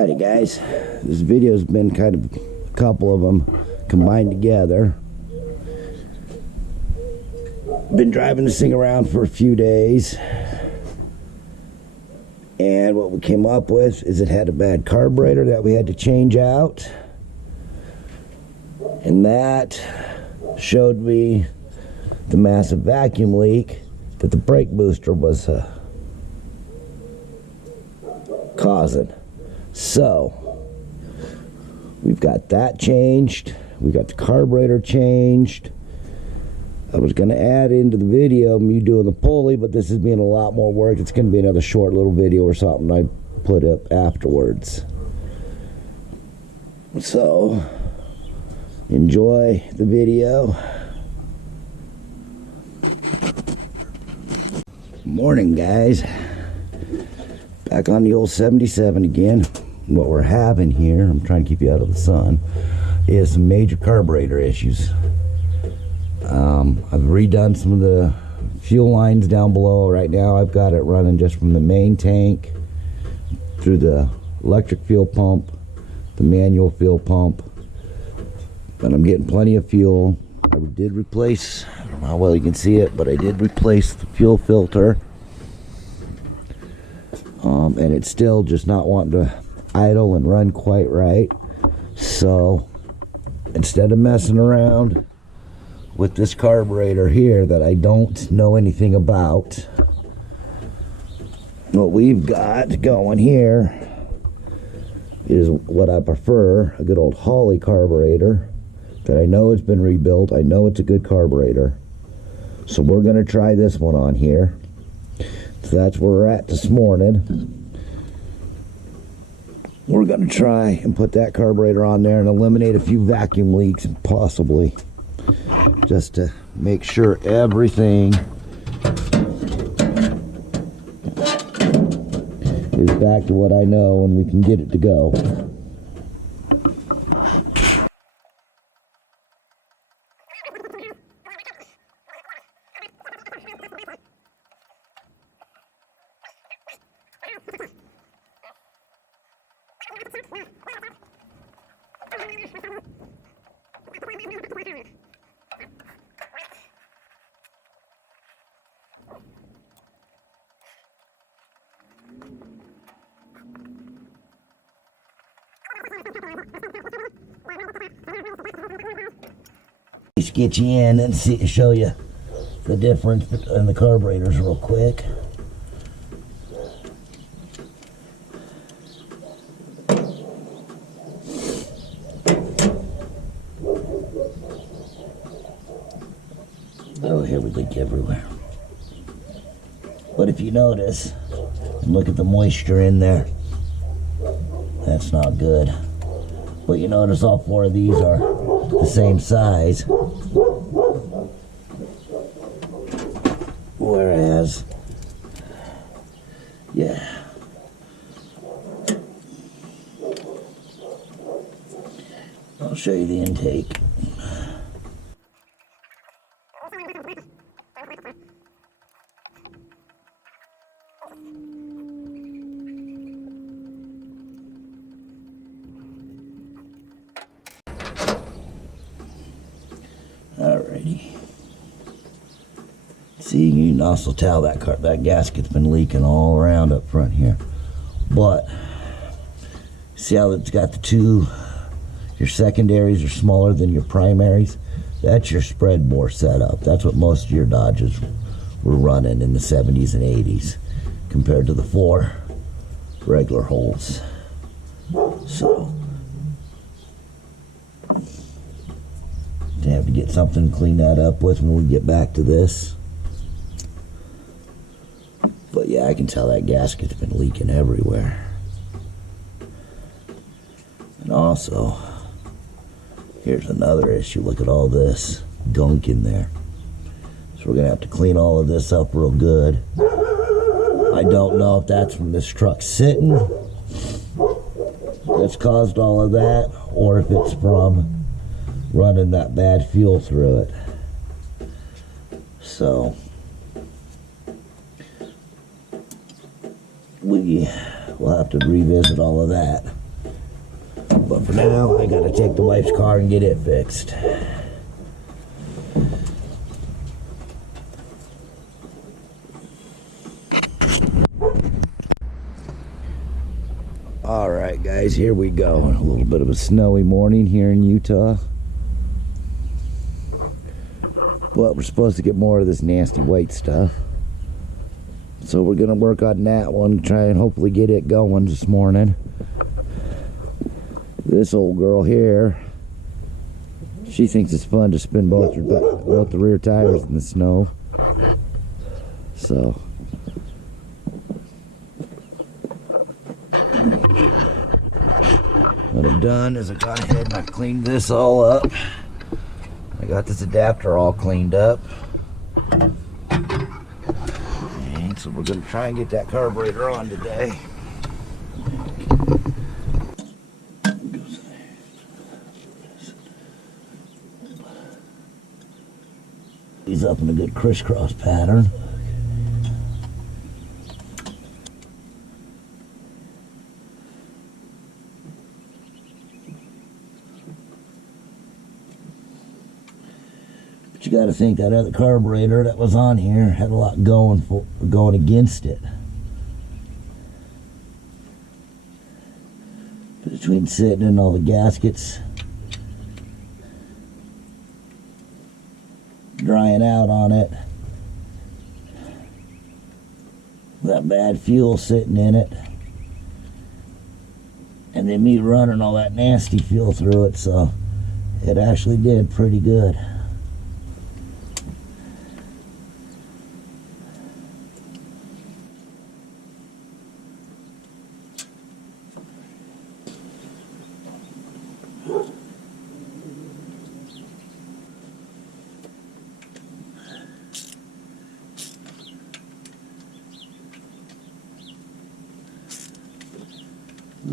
Howdy guys, this video's been kind of a couple of them combined together. Been driving this thing around for a few days, and what we came up with is it had a bad carburetor that we had to change out, and that showed me the massive vacuum leak that the brake booster was causing. So we've got that changed, we got the carburetor changed. I was going to add into the video me doing the pulley, but this is being a lot more work. It's going to be another short little video or something I put up afterwards. So enjoy the video. Morning guys, back on the old 77 again. What we're having here, I'm trying to keep you out of the sun, is some major carburetor issues. I've redone some of the fuel lines down below. Right now I've got it running just from the main tank through the electric fuel pump, the manual fuel pump, and I'm getting plenty of fuel. I did replace, I don't know how well you can see it, but I did replace the fuel filter, and it's still just not wanting to idle and run quite right. So instead of messing around with this carburetor here that I don't know anything about, what we've got going here is what I prefer, a good old Holley carburetor that I know has been rebuilt. I know it's a good carburetor, so we're going to try this one on here. So that's where we're at this morning. We're going to try and put that carburetor on there and eliminate a few vacuum leaks, possibly, just to make sure everything is back to what I know and we can get it to go. Just get you in and show you the difference in the carburetors real quick. Oh, here we leak everywhere. But if you notice, look at the moisture in there. That's not good. But you notice all four of these are the same size. Whereas, yeah. I'll show you the intake. Alrighty. See, you can also tell that gasket's been leaking all around up front here. But see how it's got the two, your secondaries are smaller than your primaries? That's your spread bore setup. That's what most of your Dodges were running in the 70s and 80s compared to the 4 regular holes. So to have to get something to clean that up with when we get back to this. But yeah, I can tell that gasket's been leaking everywhere. And also, here's another issue. Look at all this gunk in there. So we're gonna have to clean all of this up real good. I don't know if that's from this truck sitting that's caused all of that, or if it's from running that bad fuel through it. So we will have to revisit all of that. But for now, I gotta take the wife's car and get it fixed. Alright guys, here we go. A little bit of a snowy morning here in Utah. But we're supposed to get more of this nasty white stuff. So we're gonna work on that one, try and hopefully get it going this morning. This old girl here, she thinks it's fun to spin both the rear tires in the snow. So what I've done is I've gone ahead and I've cleaned this all up. I got this adapter all cleaned up. And so we're going to try and get that carburetor on today. He's up in a good crisscross pattern. But you got to think that other carburetor that was on here had a lot going against it. Between sitting in all the gaskets, drying out on it, that bad fuel sitting in it, and then me running all that nasty fuel through it, so it actually did pretty good.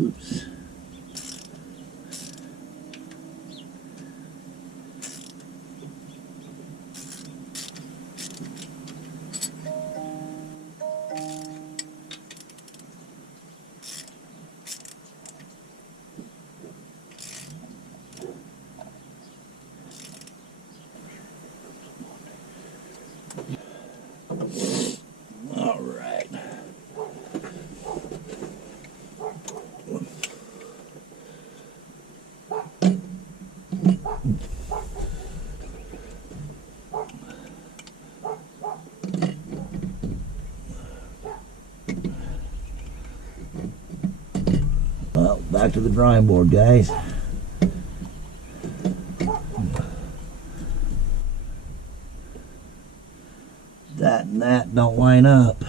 Oops. All right. Well, back to the drawing board, guys. That and that don't line up.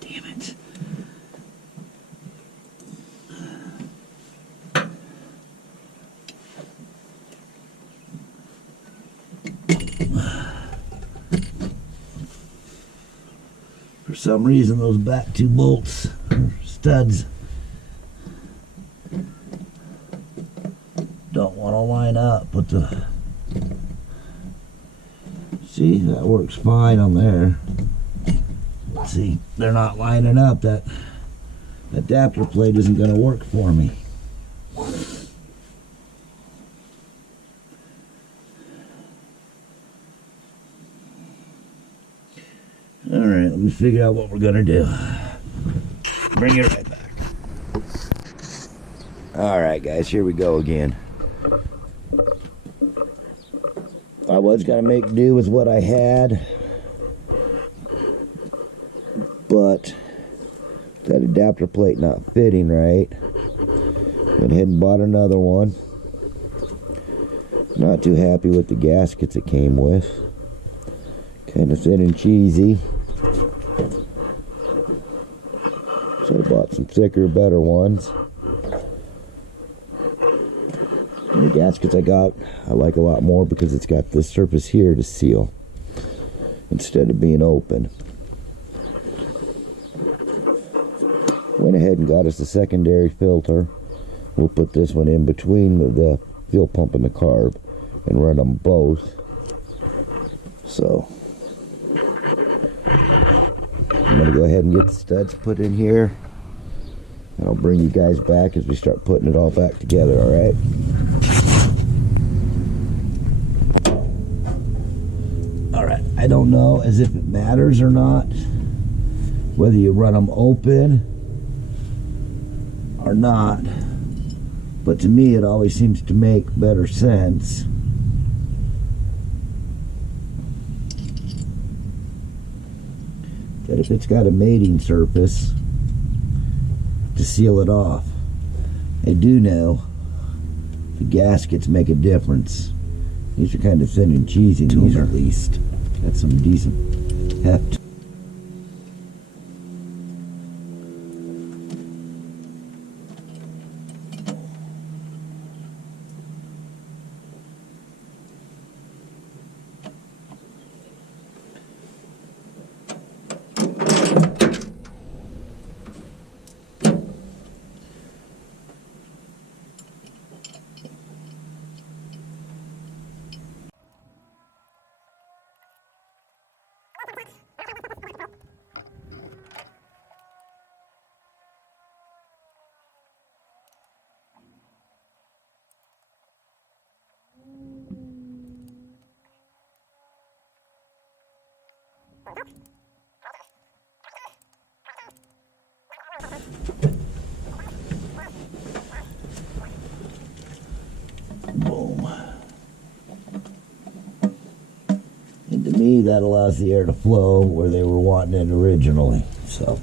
Damn it. For some reason, those back two bolts or studs don't want to line up with the... See, that works fine on there. See, they're not lining up. That adapter plate isn't going to work for me. Alright, let me figure out what we're going to do. Bring it right back. Alright guys, here we go again. I was going to make do with what I had, but that adapter plate not fitting right. Went ahead and bought another one. Not too happy with the gaskets it came with. Kind of thin and cheesy. So I bought some thicker, better ones. And the gaskets I got, I like a lot more because it's got this surface here to seal instead of being open. Went ahead and got us a secondary filter. We'll put this one in between the fuel pump and the carb and run them both. So I'm going to go ahead and get the studs put in here. And I'll bring you guys back as we start putting it all back together, all right? All right, I don't know as if it matters or not, whether you run them open or not, but to me it always seems to make better sense that if it's got a mating surface, to seal it off. I do know the gaskets make a difference. These are kind of thin and cheesy. These are at least got some decent heft. Boom. And to me, that allows the air to flow where they were wanting it originally. So.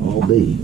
All be.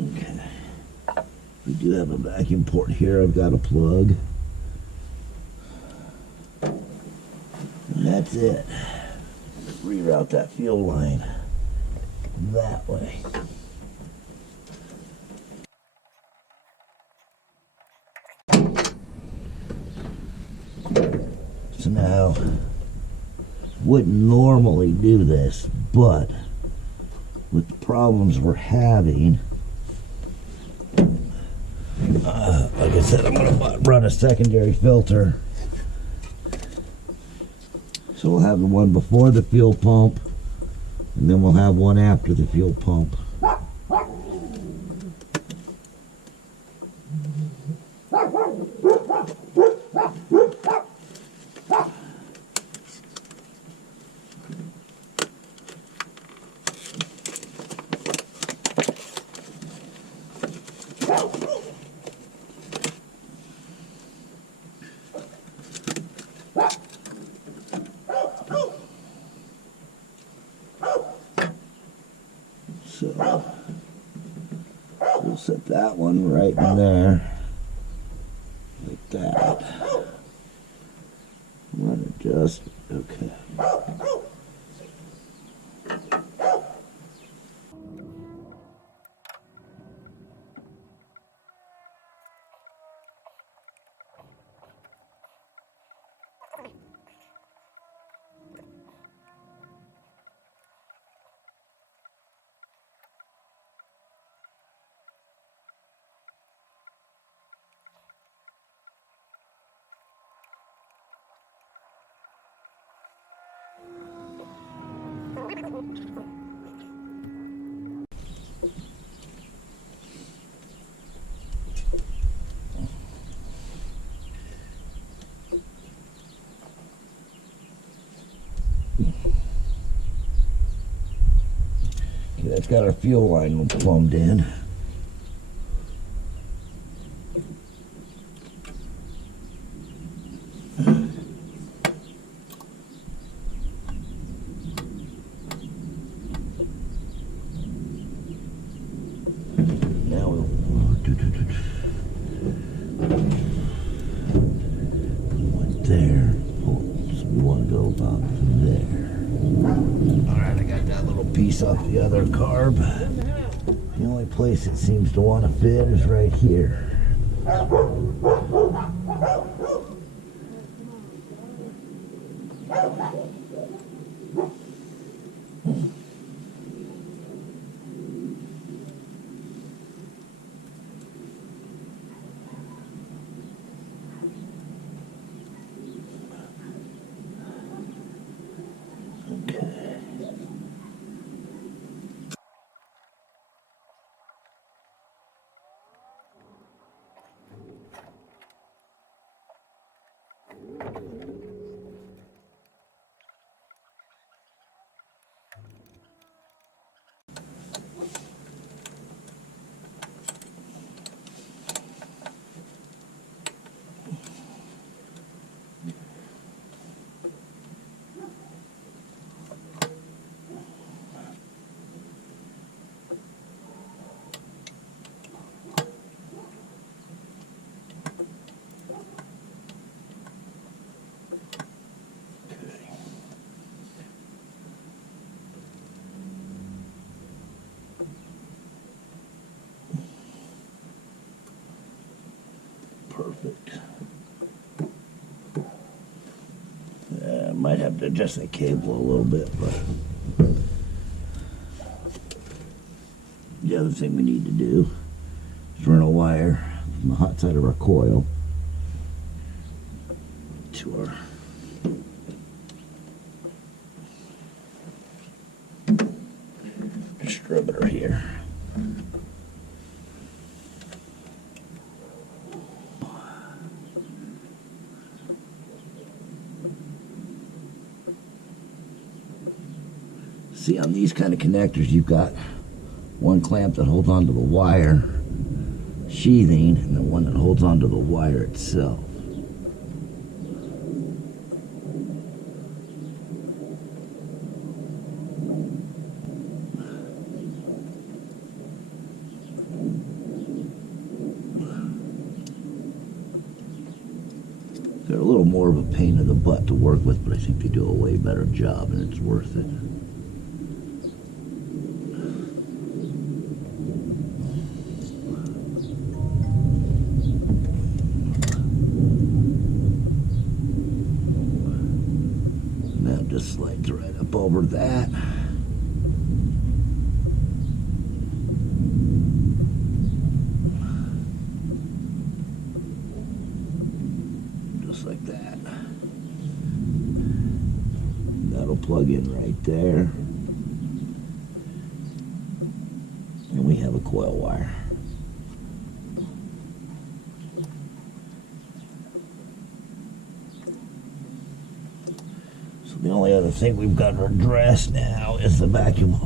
Okay. We do have a vacuum port here. I've got a plug. And that's it. Reroute that fuel line that way. So now, wouldn't normally do this, but with the problems we're having, like I said, I'm going to run a secondary filter. So we'll have the one before the fuel pump, and then we'll have one after the fuel pump. So we'll set that one right in there, like that. Run it just, okay. Okay, that's got our fuel line plumbed in. Now we'll went there. So we want to go about there. Alright, I got that little piece off the other carb. The only place it seems to want to fit is right here. Perfect. I might have to adjust that cable a little bit, but the other thing we need to do is run a wire from the hot side of our coil to our distributor here. See, on these kind of connectors, you've got one clamp that holds onto the wire sheathing and then one that holds onto the wire itself. They're a little more of a pain in the butt to work with, but I think they do a way better job and it's worth it. Just slides right up over that. Just like that. That'll plug in right there. And we have a coil wire. The only other thing we've got to address now is the vacuum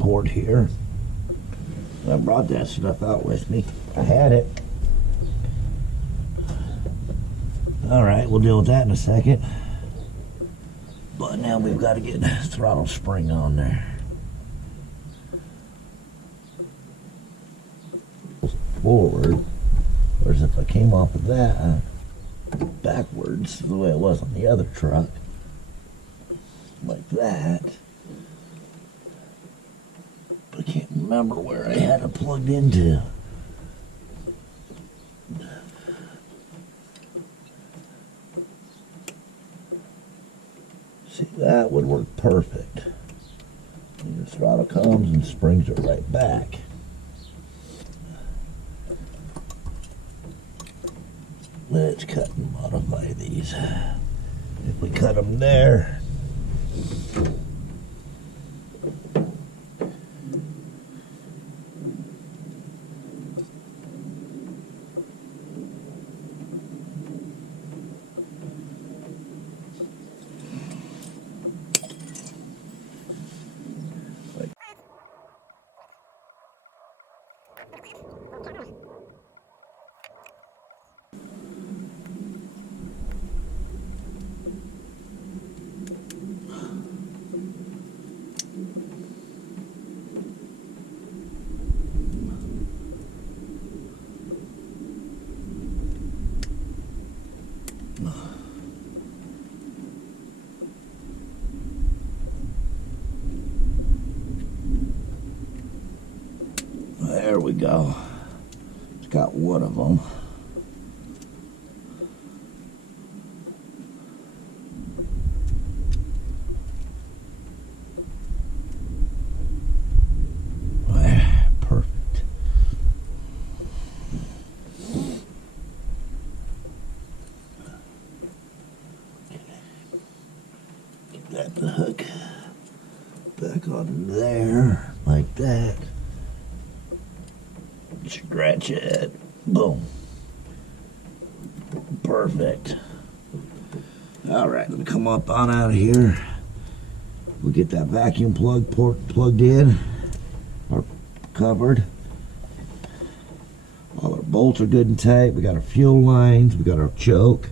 port here. I brought that stuff out with me. I had it. Alright, we'll deal with that in a second. But now we've got to get the throttle spring on there. Forward. Whereas if I came off of that backwards, the way it was on the other truck, like that. But I can't remember where I had it plugged into. See, that would work perfect. And the throttle comes and springs it right back. Let's cut and modify these. If we cut them there, There we go. It's got one of them. Perfect. Get that hook back on there, like that. Stretch it. Boom. Perfect. All right, let me come up on out of here. We'll get that vacuum plug plugged in or covered. All our bolts are good and tight. We got our fuel lines. We got our choke.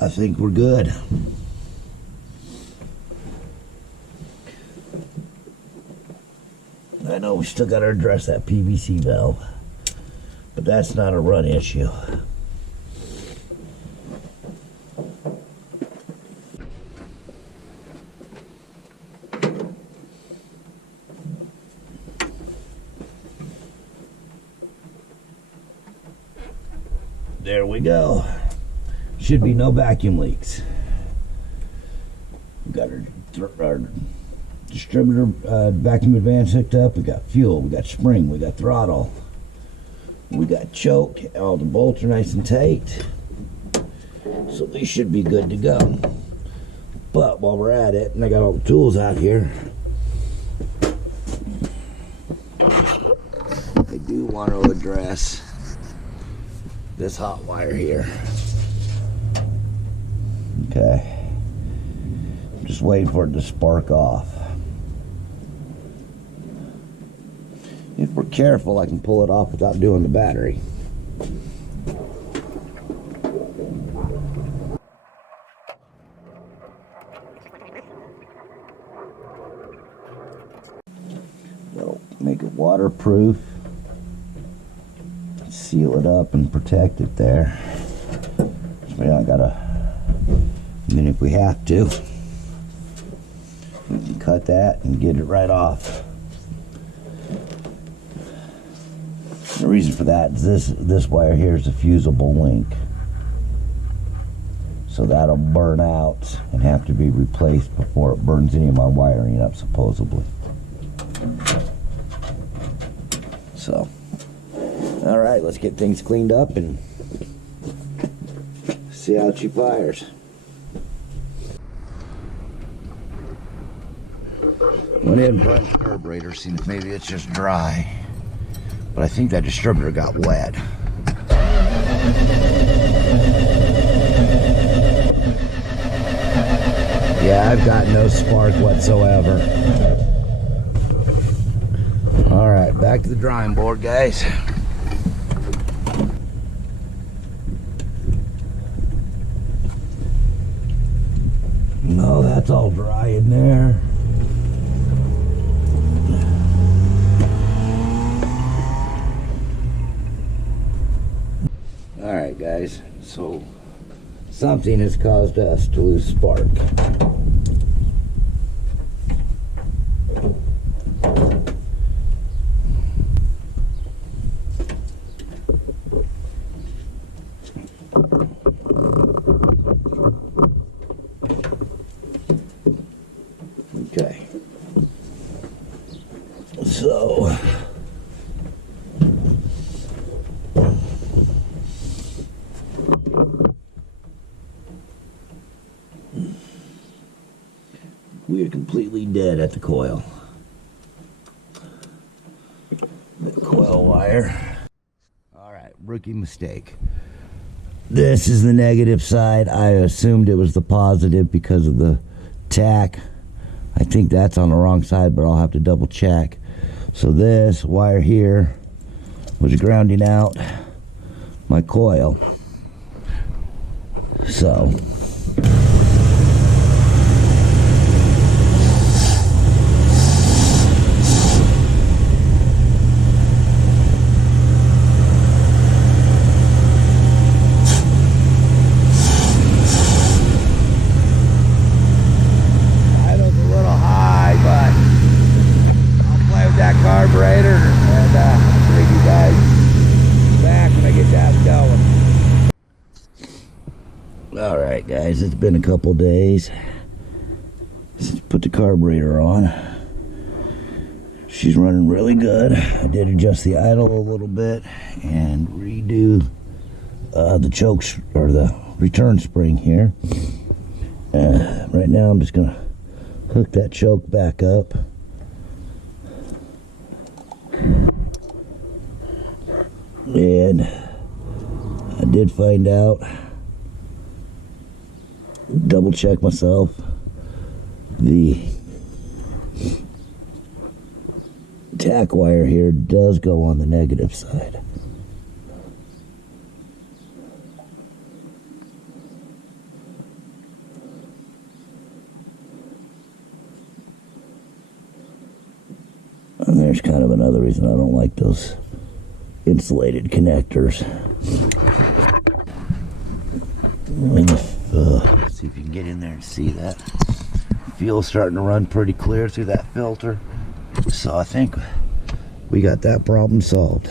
I think we're good. I know we still got to address that PVC valve, but that's not a run issue. There we go. Should be no vacuum leaks. We got our distributor vacuum advance hooked up. We got fuel, we got spring, we got throttle, we got choke. All the bolts are nice and tight, so these should be good to go. But while we're at it, and I got all the tools out here, I do want to address this hot wire here. Okay, I'm just waiting for it to spark off. If we're careful, I can pull it off without doing the battery. That'll make it waterproof, seal it up and protect it there. So we don't gotta, I mean, if we have to, we can cut that and get it right off. The reason for that is this wire here is a fusible link, so that'll burn out and have to be replaced before it burns any of my wiring up, supposedly. So, all right, let's get things cleaned up and see how she fires. Went in and punched the carburetor, seen if maybe it's just dry. But I think that distributor got wet. Yeah, I've got no spark whatsoever. All right, back to the drawing board, guys. No, that's all dry in there. Alright guys, so something has caused us to lose spark. Okay. So we are completely dead at the coil. The coil wire. Alright, rookie mistake. This is the negative side. I assumed it was the positive because of the tack. I think that's on the wrong side, but I'll have to double check. So this wire here was grounding out my coil. So carburetor and bring you guys back when I get that going. Alright guys, it's been a couple days since I put the carburetor on. She's running really good. I did adjust the idle a little bit and redo the chokes or the return spring here. Right now I'm just gonna hook that choke back up. And I did find out, double check myself, the tack wire here does go on the negative side. And there's kind of another reason I don't like those insulated connectors. Let's see if you can get in there and see that. Fuel's starting to run pretty clear through that filter. So I think we got that problem solved.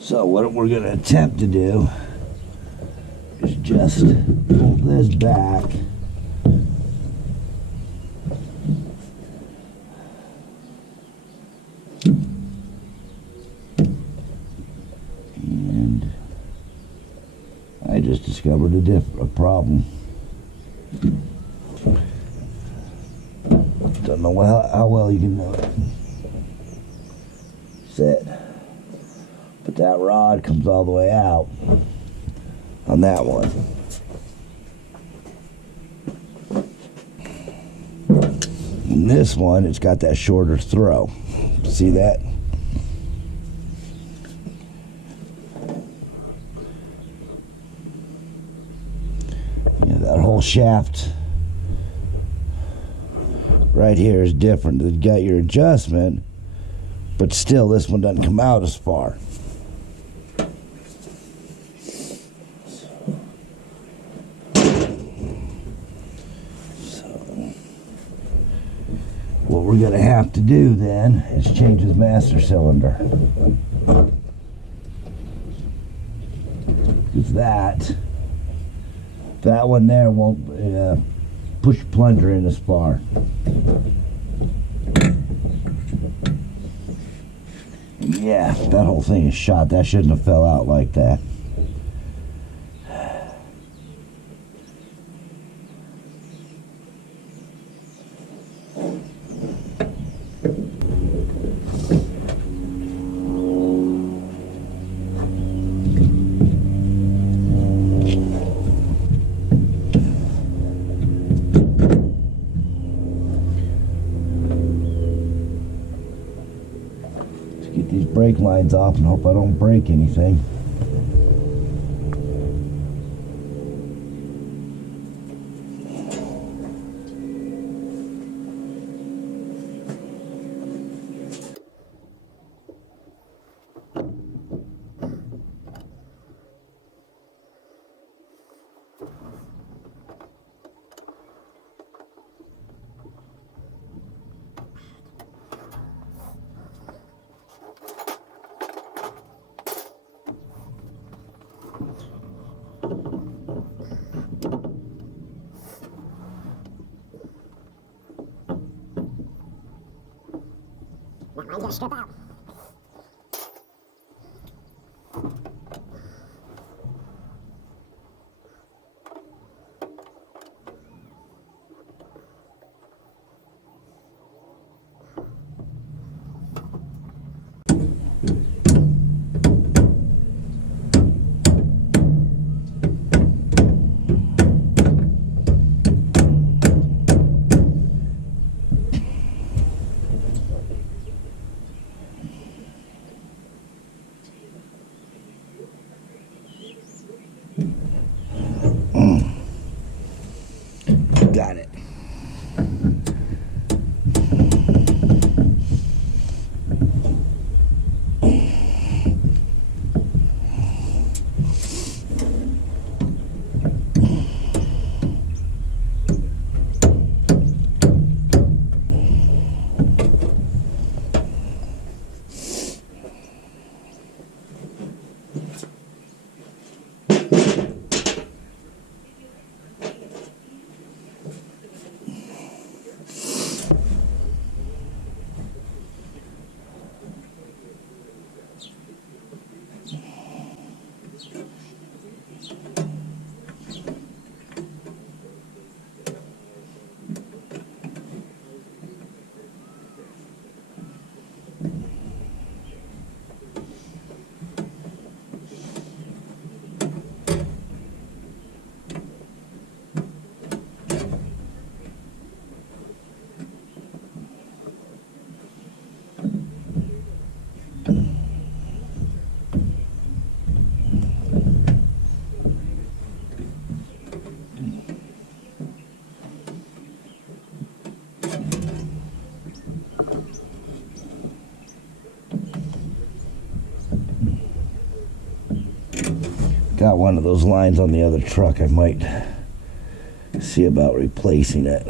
So what we're going to attempt to do is just pull this back and I just discovered a problem. Don't know how well you can know it. Sit. But that rod comes all the way out on that one. And this one, it's got that shorter throw. See that? Yeah, that whole shaft right here is different. You got your adjustment, but still this one doesn't come out as far. What we're going to have to do then is change his master cylinder. Because that one there won't push the plunger in as far. Yeah, that whole thing is shot. That shouldn't have fell out like that. Get these brake lines off and hope I don't break anything. I'm gonna strip out. got it. Got one of those lines on the other truck. I might see about replacing it.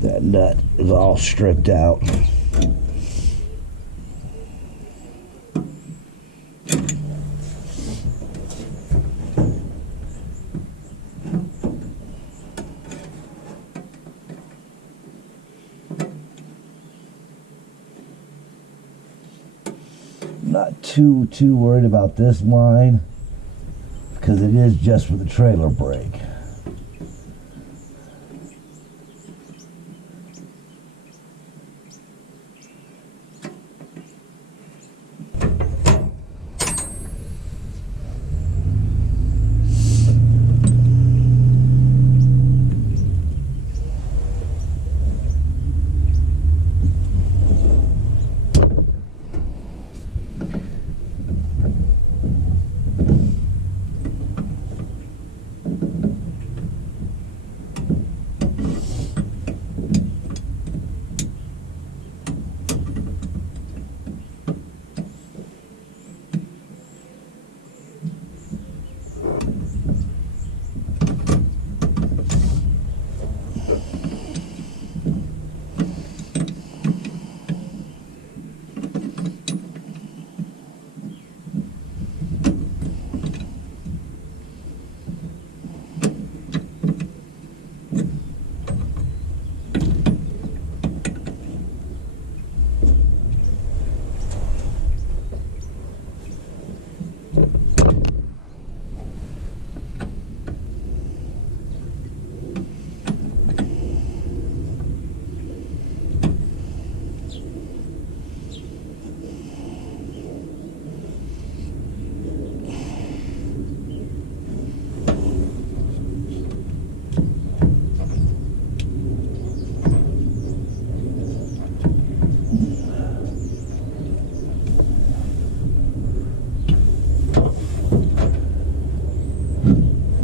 That nut is all stripped out. Not too worried about this line because it is just for the trailer brake.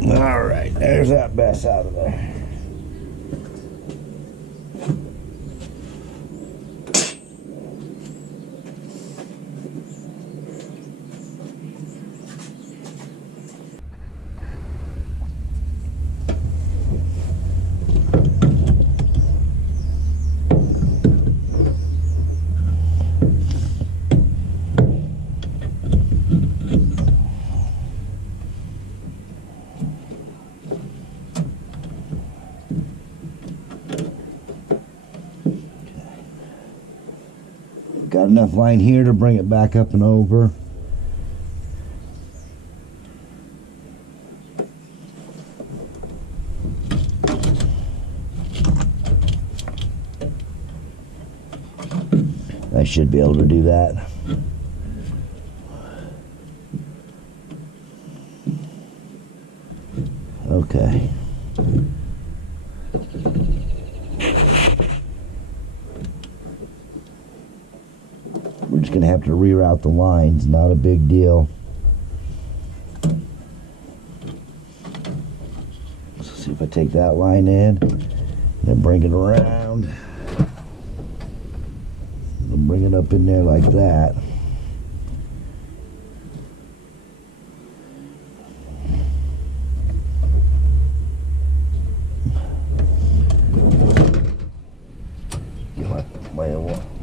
All right, there's that mess out of there. Got enough line here to bring it back up and over. I should be able to do that. Okay. We're just going to have to reroute the lines, not a big deal. see if I take that line in, then bring it around. And bring it up in there like that.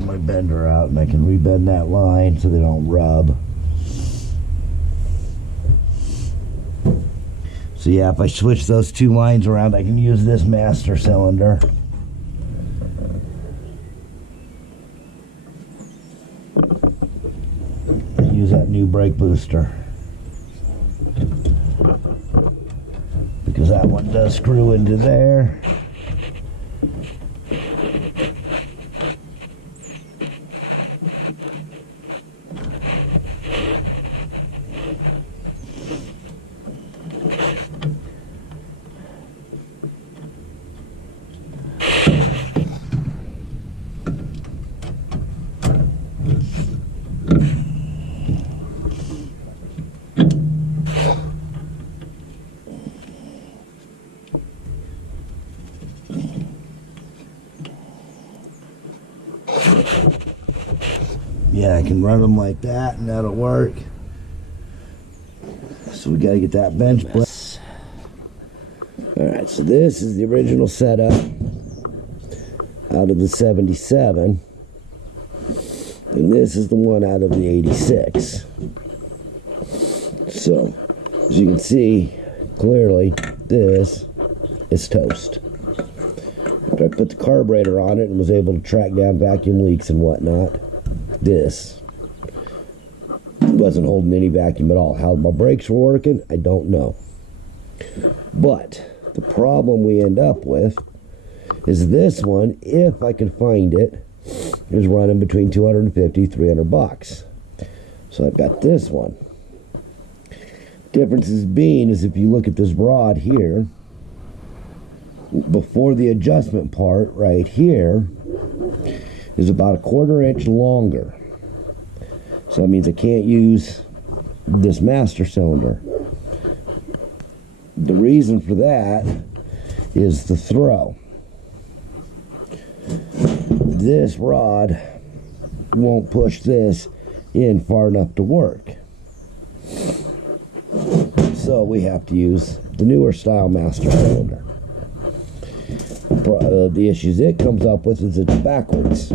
My bender out, and I can rebend that line so they don't rub. So yeah, if I switch those two lines around, I can use this master cylinder. Use that new brake booster, because that one does screw into there. Yeah, I can run them like that, and that'll work. So we got to get that bench press. Alright, so this is the original setup out of the 77. And this is the one out of the 86. So, as you can see, clearly, this is toast. After I put the carburetor on it and was able to track down vacuum leaks and whatnot, this wasn't holding any vacuum at all. How my brakes were working, I don't know. But the problem we end up with is this one, if I can find it, is running between $250 $300. So I've got this one. Differences being is if you look at this rod here, before the adjustment part right here is about a 1/4 inch longer. So that means I can't use this master cylinder. The reason for that is the throw. This rod won't push this in far enough to work. So we have to use the newer style master cylinder. The issues it comes up with is it's backwards.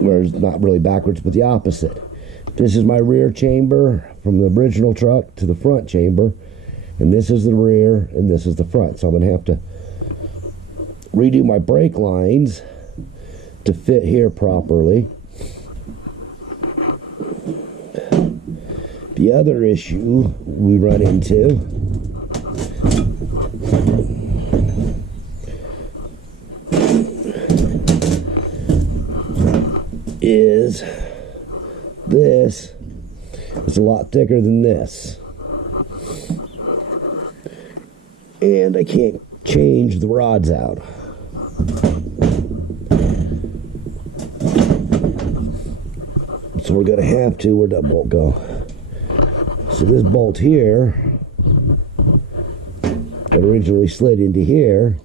Or it's not really backwards, but the opposite. This is my rear chamber from the original truck to the front chamber, and this is the rear and this is the front. So I'm going to have to redo my brake lines to fit here properly. The other issue we run into is this is a lot thicker than this, and I can't change the rods out. So we're going to have to, where'd that bolt go? So this bolt here that originally slid into here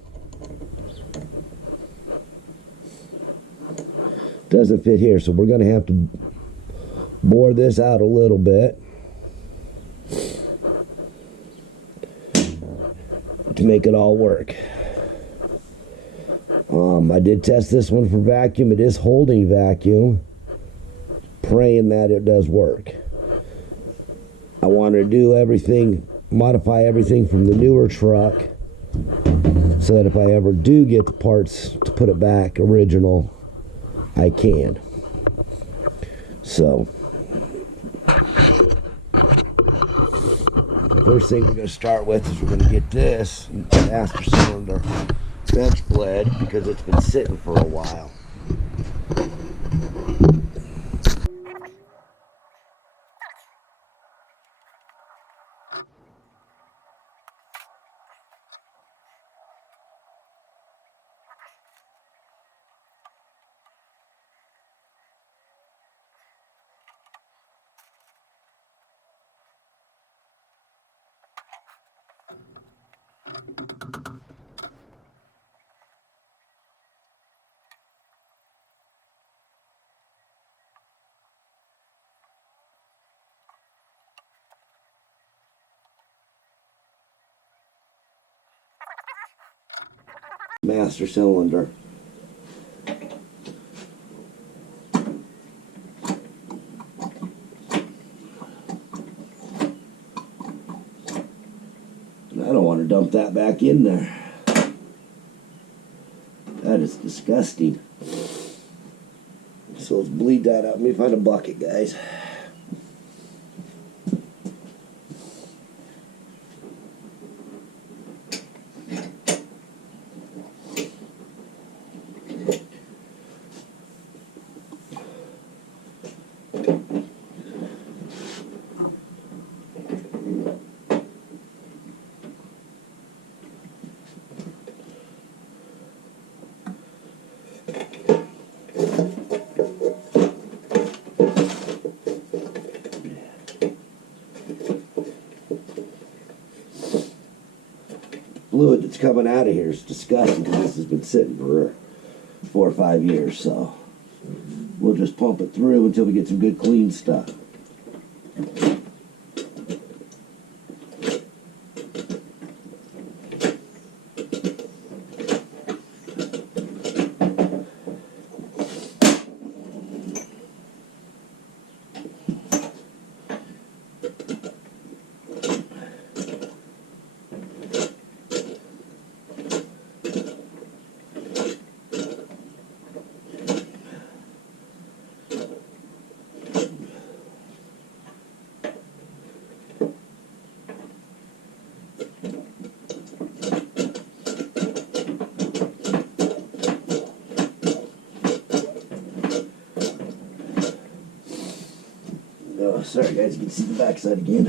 doesn't fit here, so we're going to have to bore this out a little bit to make it all work. I did test this one for vacuum. It is holding vacuum, praying that it does work. I want to do everything, modify everything from the newer truck, so that if I ever do get the parts to put it back original, I can. So, first thing we're going to start with is we're going to get this master cylinder bench bled, because it's been sitting for a while. master cylinder. And I don't want to dump that back in there. That is disgusting. So let's bleed that out. Let me find a bucket, guys. Fluid that's coming out of here is disgusting because this has been sitting for 4 or 5 years, so we'll just pump it through until we get some good clean stuff. Oh, sorry guys, you can see the backside again.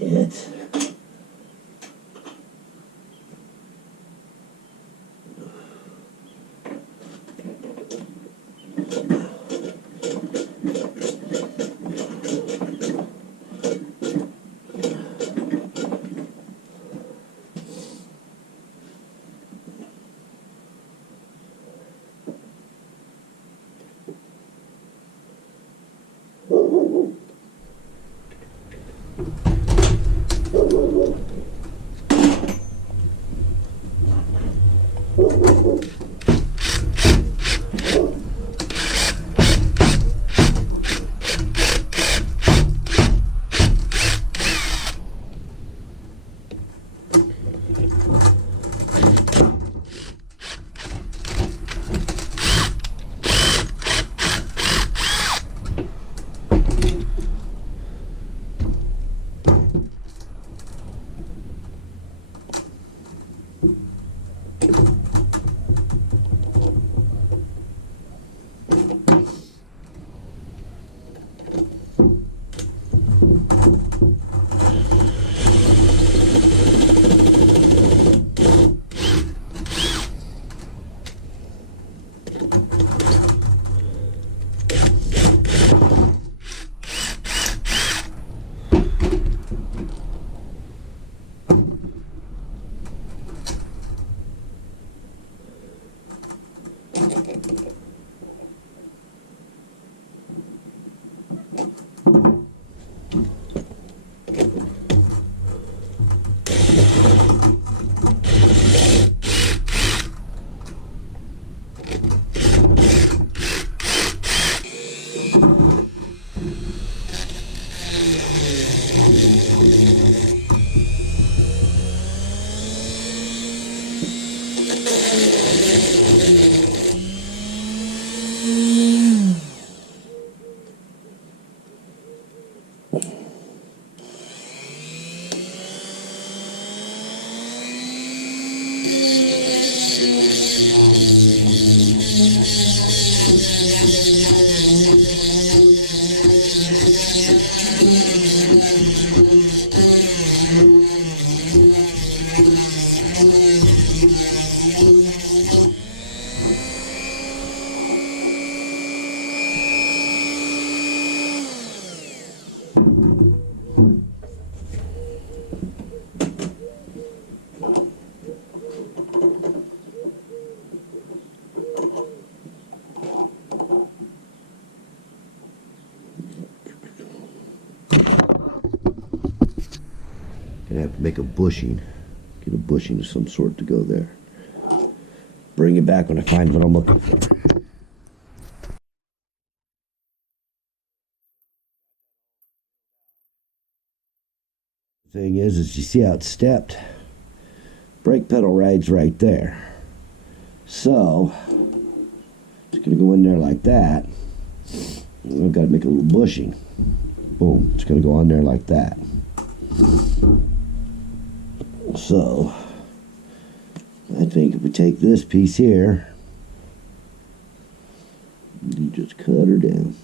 It. make a bushing. Get a bushing of some sort to go there. Bring it back when I find what I'm looking for. Thing is you see how it's stepped? Brake pedal rides right there. So, it's going to go in there like that. I've got to make a little bushing. Boom, it's going to go on there like that. So, I think if we take this piece here, you just cut her down.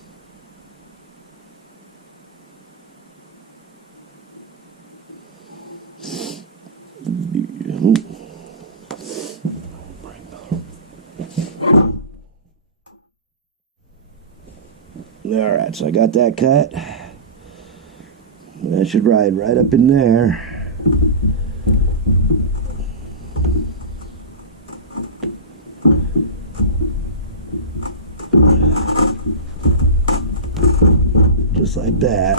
Alright, so I got that cut. That should ride right up in there. Just like that.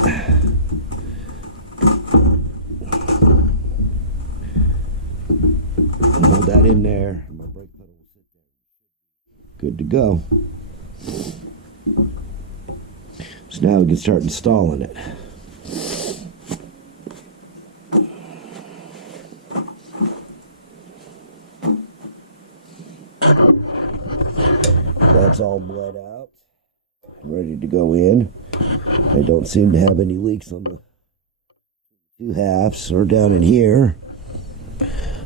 Hold that in there. My brake pedal will sit there. Good to go. So now we can start installing it. That's all bled out. Ready to go in. I don't seem to have any leaks on the two halves or down in here.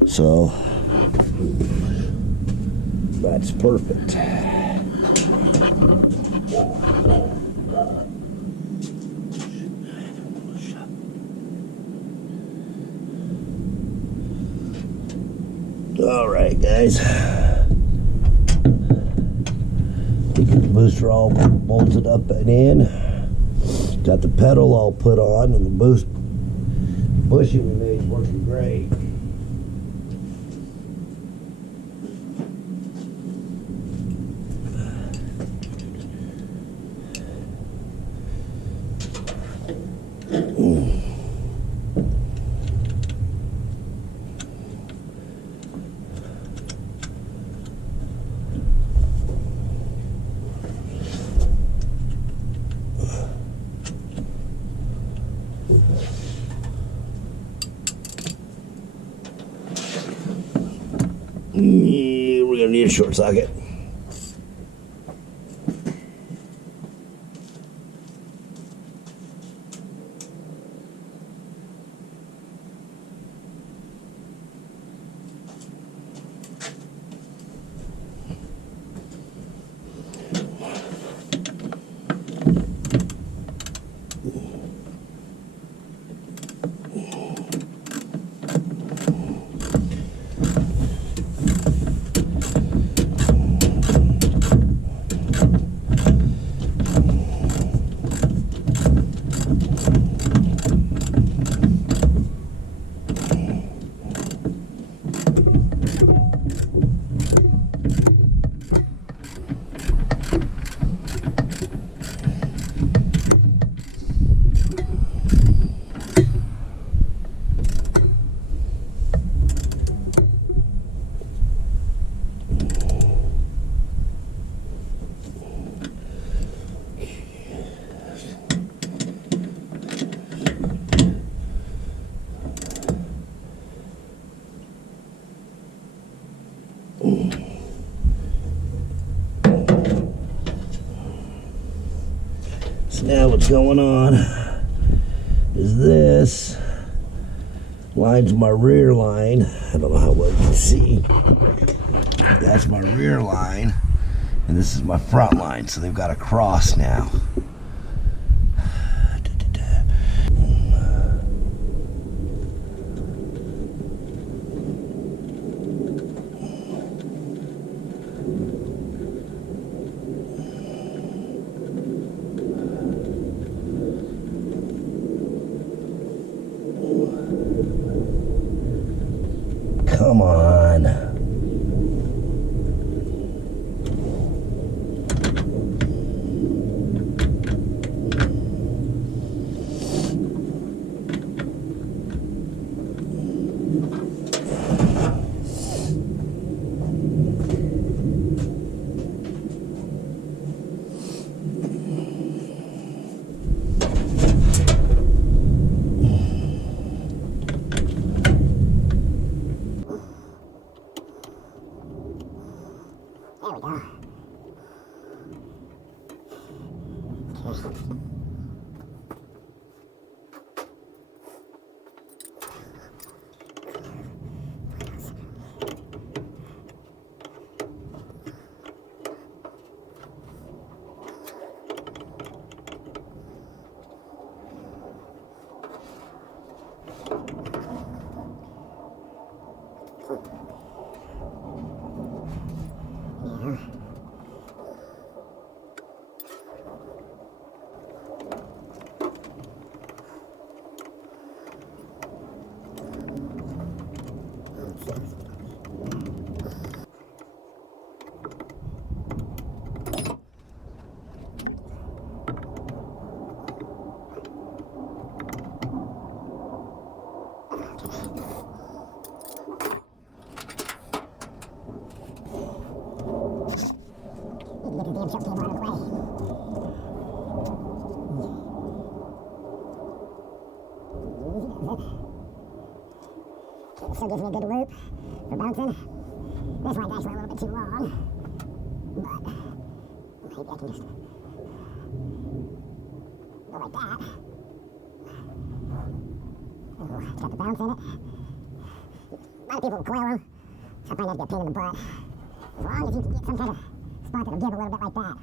So that's perfect. All right, guys. We get the booster all bolted up and in. Got the pedal all put on, and the bushing we made is working great. We're gonna need a short socket. So now what's going on is this line's my rear line. I don't know how well you can see. That's my rear line, and this is my front line. So they've got to cross now. Come on. There we go. Okay. Get the damn choke table out of the way. It still gives me a good loop for bouncing. This one's actually a little bit too long, but maybe I can just go like that. Ooh, it's got the bounce in it. A lot of people will coil them, so I find that to be a pain in the butt. As long as you can get some kind of spot that'll give a little bit like that,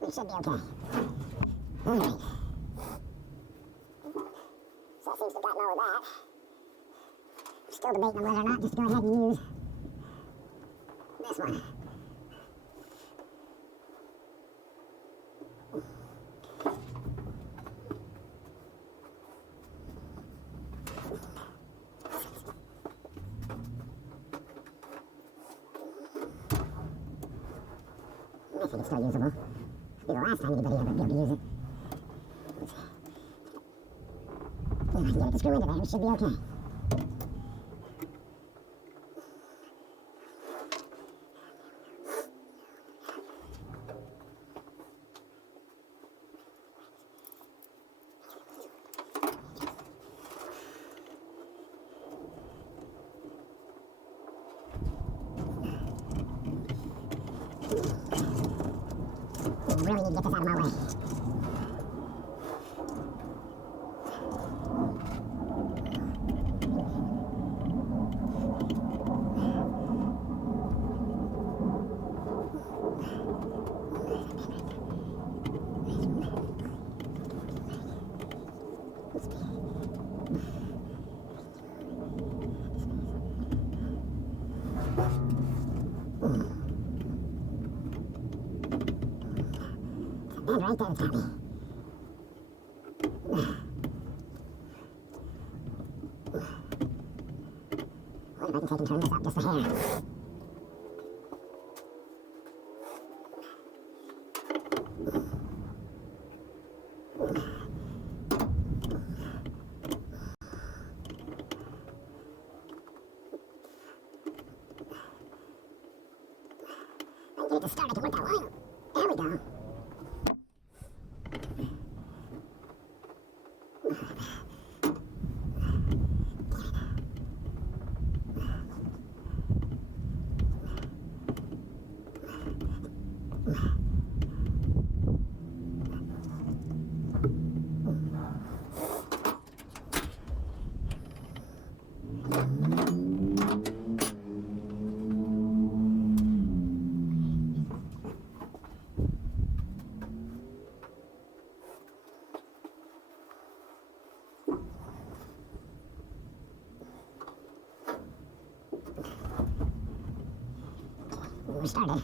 we should be okay. Alright. So that seems to have gotten all of that. Still debating on whether or not just to go ahead and use this one. I think it's still usable. It'll be the last time anybody ever be able to use it. If I can get it to screw into there, it should be okay. I really need to get this out of my way. And right there, it's got me. What if I can take and turn this up just a hair? I can get it to start, I can work that line. There we go. We're started.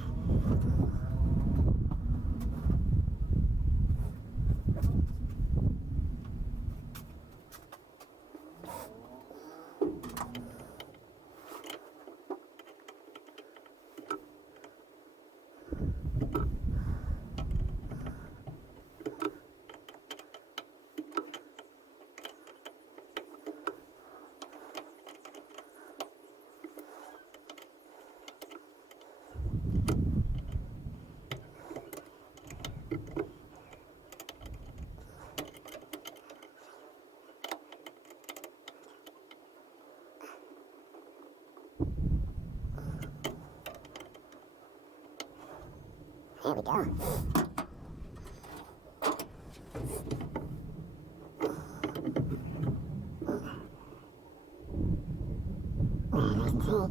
There we go. Nice and tight.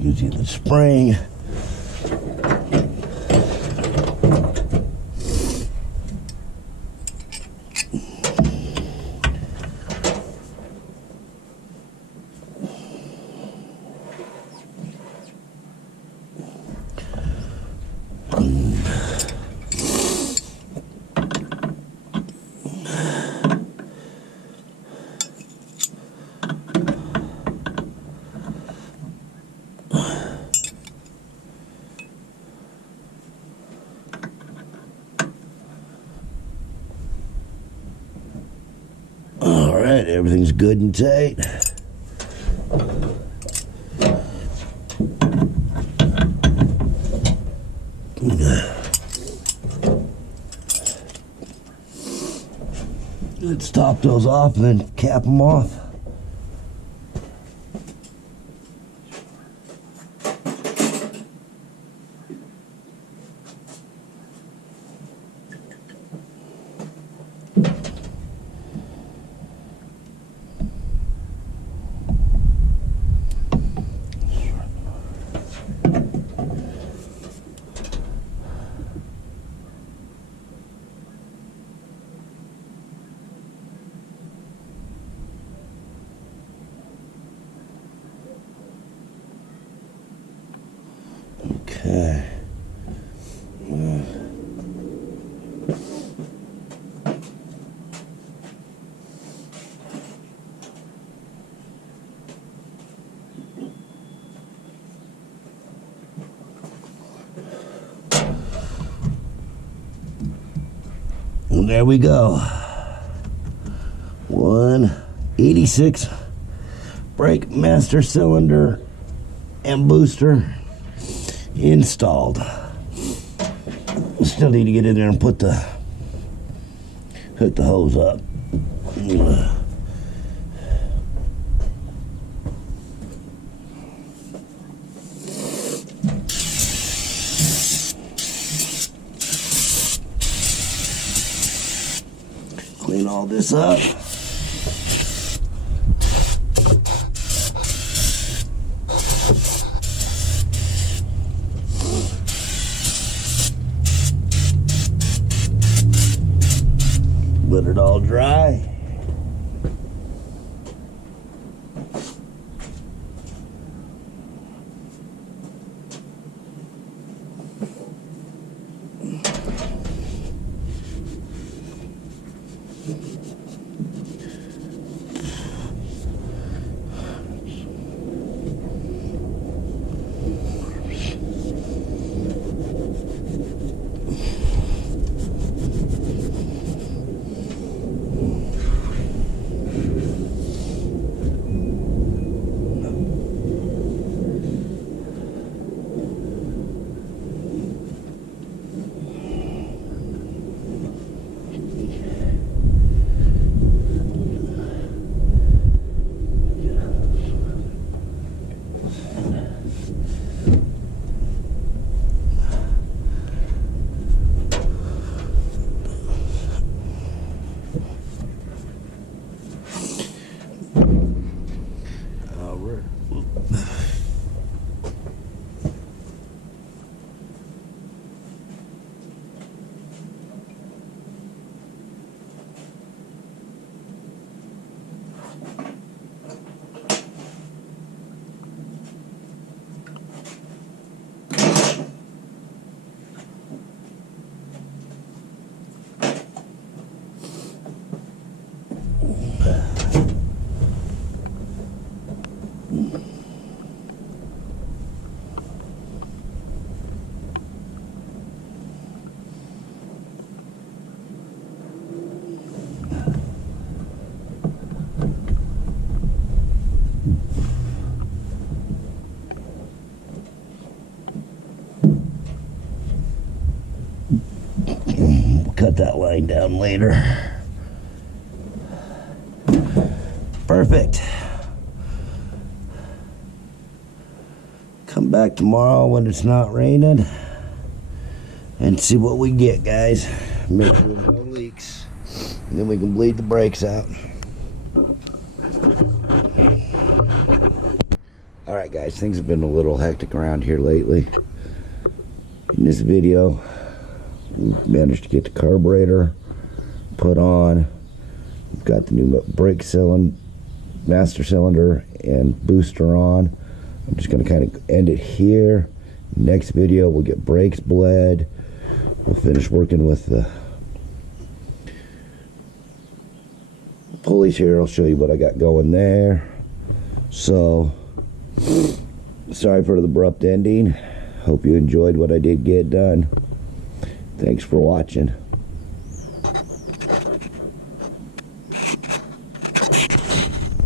Using the spring. All right, everything's good and tight. Let's top those off and then cap them off. Okay. And there we go. 186 brake master cylinder and booster installed. Still need to get in there and hook the hose up. Clean all this up. Let it all dry. cut that line down later. Perfect. Come back tomorrow when it's not raining and see what we get, guys. Make sure there's no leaks, and then we can bleed the brakes out. Alright guys, things have been a little hectic around here lately. In this video, we managed to get the carburetor put on. We've got the new brake cylinder, master cylinder, and booster on. I'm just going to kind of end it here. Next video, we'll get brakes bled. We'll finish working with the pulleys here. I'll show you what I got going there. So, sorry for the abrupt ending. Hope you enjoyed what I did get done. Thanks for watching.